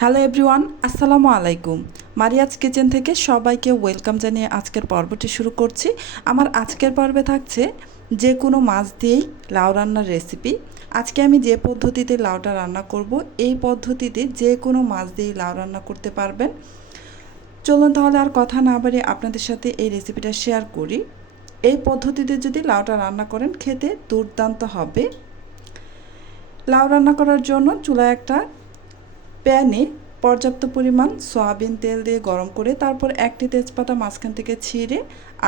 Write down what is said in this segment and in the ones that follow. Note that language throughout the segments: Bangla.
হ্যালো এভরিওয়ান আসসালামু আলাইকুম মারিয়াজ কিচেন থেকে সবাইকে ওয়েলকাম জানিয়ে আজকের পর্বটি শুরু করছি। আমার আজকের পর্বে থাকছে যে কোনো মাছ দিয়েই লাউ রান্নার রেসিপি আজকে আমি যে পদ্ধতিতে লাউটা রান্না করব, এই পদ্ধতিতে যে কোনো মাছ দিয়েই লাউ রান্না করতে পারবেন। চলুন তাহলে আর কথা না বাড়িয়ে আপনাদের সাথে এই রেসিপিটা শেয়ার করি। এই পদ্ধতিতে যদি লাউটা রান্না করেন, খেতে দুর্দান্ত হবে। লাউ রান্না করার জন্য চুলায় একটা প্যানে পর্যাপ্ত পরিমাণ সয়াবিন তেল দিয়ে গরম করে তারপর একটি তেজপাতা মাঝখান থেকে ছিঁড়ে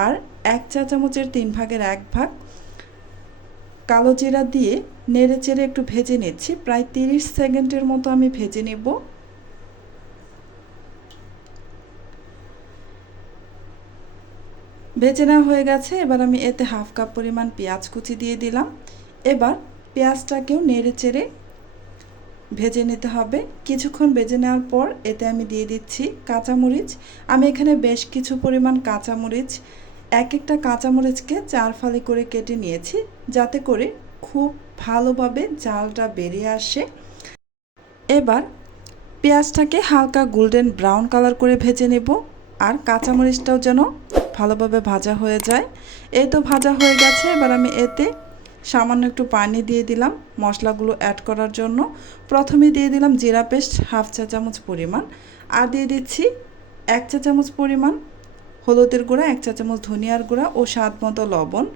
আর এক চা চামচের তিন ভাগের এক ভাগ কালো জিরা দিয়ে নেড়ে চেড়ে একটু ভেজে নিচ্ছি। প্রায় তিরিশ সেকেন্ডের মতো আমি ভেজে নেব। ভেজে নেওয়া হয়ে গেছে। এবার আমি এতে হাফ কাপ পরিমাণ পেঁয়াজ কুচি দিয়ে দিলাম। এবার পেঁয়াজটাকেও নেড়ে চেড়ে ভেজে নিতে হবে। কিছুক্ষণ ভেজে নেওয়ার পর এতে আমি দিয়ে দিচ্ছি কাঁচামরিচ। আমি এখানে বেশ কিছু পরিমাণ কাঁচামরিচ এক একটা কাঁচামরিচকে চার ফালি করে কেটে নিয়েছি যাতে করে খুব ভালোভাবে জালটা বেরিয়ে আসে। এবার পেঁয়াজটাকে হালকা গোল্ডেন ব্রাউন কালার করে ভেজে নেব আর কাঁচামরিচটাও যেন ভালোভাবে ভাজা হয়ে যায়। এই তো ভাজা হয়ে গেছে, এবার আমি এতে সামান্য একটু পানি দিয়ে দিলাম, মশলাগুলো অ্যাড করার জন্য। প্রথমে দিয়ে দিলাম জিরা পেস্ট, হাফ চা চামচ পরিমাণ। আর দিয়ে দিচ্ছি এক চা চামচ পরিমাণ হলুদের গুঁড়া, এক চা চামচ ধনিয়ার গুঁড়া ও স্বাদ মতো লবণ।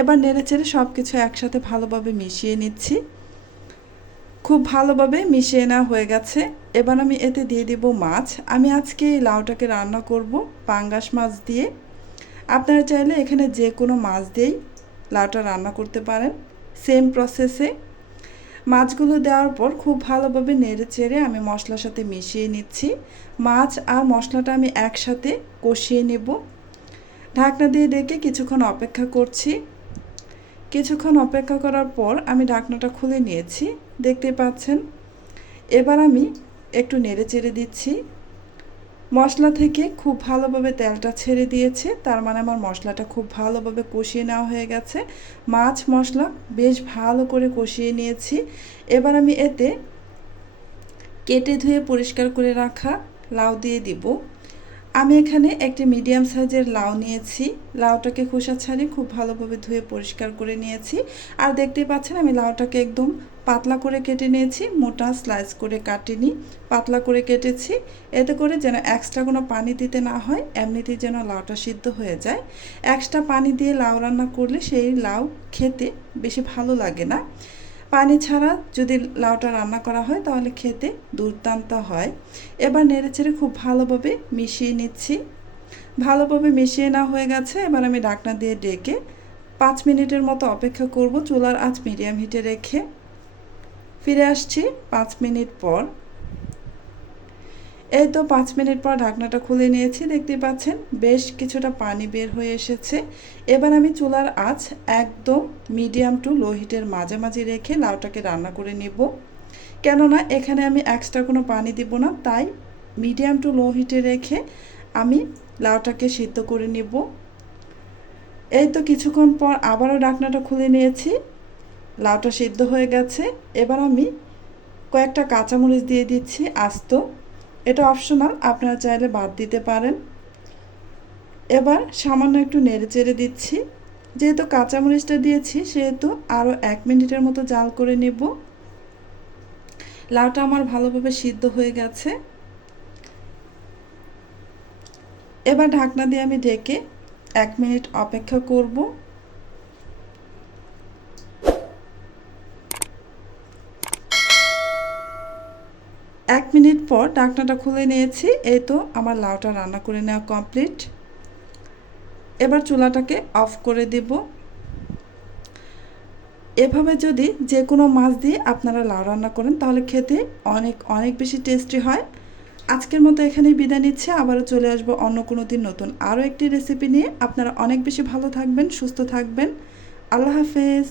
এবার নেড়ে চেড়ে সব কিছু একসাথে ভালোভাবে মিশিয়ে নিচ্ছি। খুব ভালোভাবে মিশিয়ে নেওয়া হয়ে গেছে। এবার আমি এতে দিয়ে দিব মাছ। আমি আজকে এই লাউটাকে রান্না করব পাঙ্গাস মাছ দিয়ে। আপনারা চাইলে এখানে যে কোনো মাছ দিয়েই লাউটা রান্না করতে পারেন। সেম প্রসেসে মাছগুলো দেওয়ার পর খুব ভালোভাবে নেড়ে চেড়ে আমি মশলার সাথে মিশিয়ে নিচ্ছি। মাছ আর মশলাটা আমি একসাথে কষিয়ে নেব। ঢাকনা দিয়ে ডেকে কিছুক্ষণ অপেক্ষা করছি। কিছুক্ষণ অপেক্ষা করার পর আমি ঢাকনাটা খুলে নিয়েছি। দেখতে পাচ্ছেন। এবার আমি একটু নেড়ে চেড়ে দিচ্ছি। মশলা থেকে খুব ভালোভাবে তেলটা ছেড়ে দিয়েছে। তার মানে আমার মশলাটা খুব ভালোভাবে কষিয়ে নেওয়া হয়ে গেছে। মাছ মশলা বেশ ভালো করে কষিয়ে নিয়েছি। এবার আমি এতে কেটে ধুয়ে পরিষ্কার করে রাখা লাউ দিয়ে দিব। আমি এখানে একটি মিডিয়াম সাইজের লাউ নিয়েছি। লাউটাকে খোসা ছাড়িয়ে খুব ভালোভাবে ধুয়ে পরিষ্কার করে নিয়েছি। আর দেখতেই পাচ্ছেন, আমি লাউটাকে একদম পাতলা করে কেটে নিয়েছি, মোটা স্লাইস করে কাটিনি, পাতলা করে কেটেছি। এতে করে যেন এক্সট্রা কোনো পানি দিতে না হয়, এমনিতেই যেন লাউটা সিদ্ধ হয়ে যায়। এক্সট্রা পানি দিয়ে লাউ রান্না করলে সেই লাউ খেতে বেশি ভালো লাগে না। পানি ছাড়া যদি লাউটা রান্না করা হয়, তাহলে খেতে দুর্দান্ত হয়। এবার নেড়েচেড়ে খুব ভালোভাবে মিশিয়ে নিচ্ছি। ভালোভাবে মিশিয়ে না হয়ে গেছে, এবার আমি ডাকনা দিয়ে ডেকে পাঁচ মিনিটের মতো অপেক্ষা করব চুলার আঁচ মিডিয়াম হিটে রেখে। ফিরে আসছি পাঁচ মিনিট পর। এই তো পাঁচ মিনিট পর ঢাকনাটা খুলে নিয়েছি দেখতে পাচ্ছেন, বেশ কিছুটা পানি বের হয়ে এসেছে। এবার আমি চুলার আঁচ একদম মিডিয়াম টু লো হিটের মাঝামাঝি রেখে লাউটাকে রান্না করে নেব। কেননা এখানে আমি এক্সট্রা কোনো পানি দিব না, তাই মিডিয়াম টু লো হিটে রেখে আমি লাউটাকে সিদ্ধ করে নেব। এই তো কিছুক্ষণ পর আবারও ডাকনাটা খুলে নিয়েছি, লাউটা সিদ্ধ হয়ে গেছে। এবার আমি কয়েকটা কাঁচামরিচ দিয়ে দিচ্ছি আস্ত এটা অপশনাল আপনারা চাইলে বাদ দিতে পারেন। এবার সামান্য একটু নেড়ে চেড়ে দিচ্ছি। যেহেতু কাঁচামরিচটা দিয়েছি, সেহেতু আরও এক মিনিটের মতো জাল করে নেব। লাউটা আমার ভালোভাবে সিদ্ধ হয়ে গেছে। এবার ঢাকনা দিয়ে আমি ঢেকে এক মিনিট অপেক্ষা করব এক মিনিট পর ডাকনাটা খুলে নিয়েছি। এই তো আমার লাউটা রান্না করে নেওয়া কমপ্লিট। এবার চুলাটাকে অফ করে দেব। এভাবে যদি যে কোনো মাছ দিয়ে আপনারা লাউ রান্না করেন, তাহলে খেতে অনেক অনেক বেশি টেস্টি হয়। আজকের মতো এখানেই বিদায় নিচ্ছে। আবারও চলে আসব অন্য কোনো দিন নতুন আরও একটি রেসিপি নিয়ে। আপনারা অনেক বেশি ভালো থাকবেন, সুস্থ থাকবেন। আল্লাহ হাফেজ।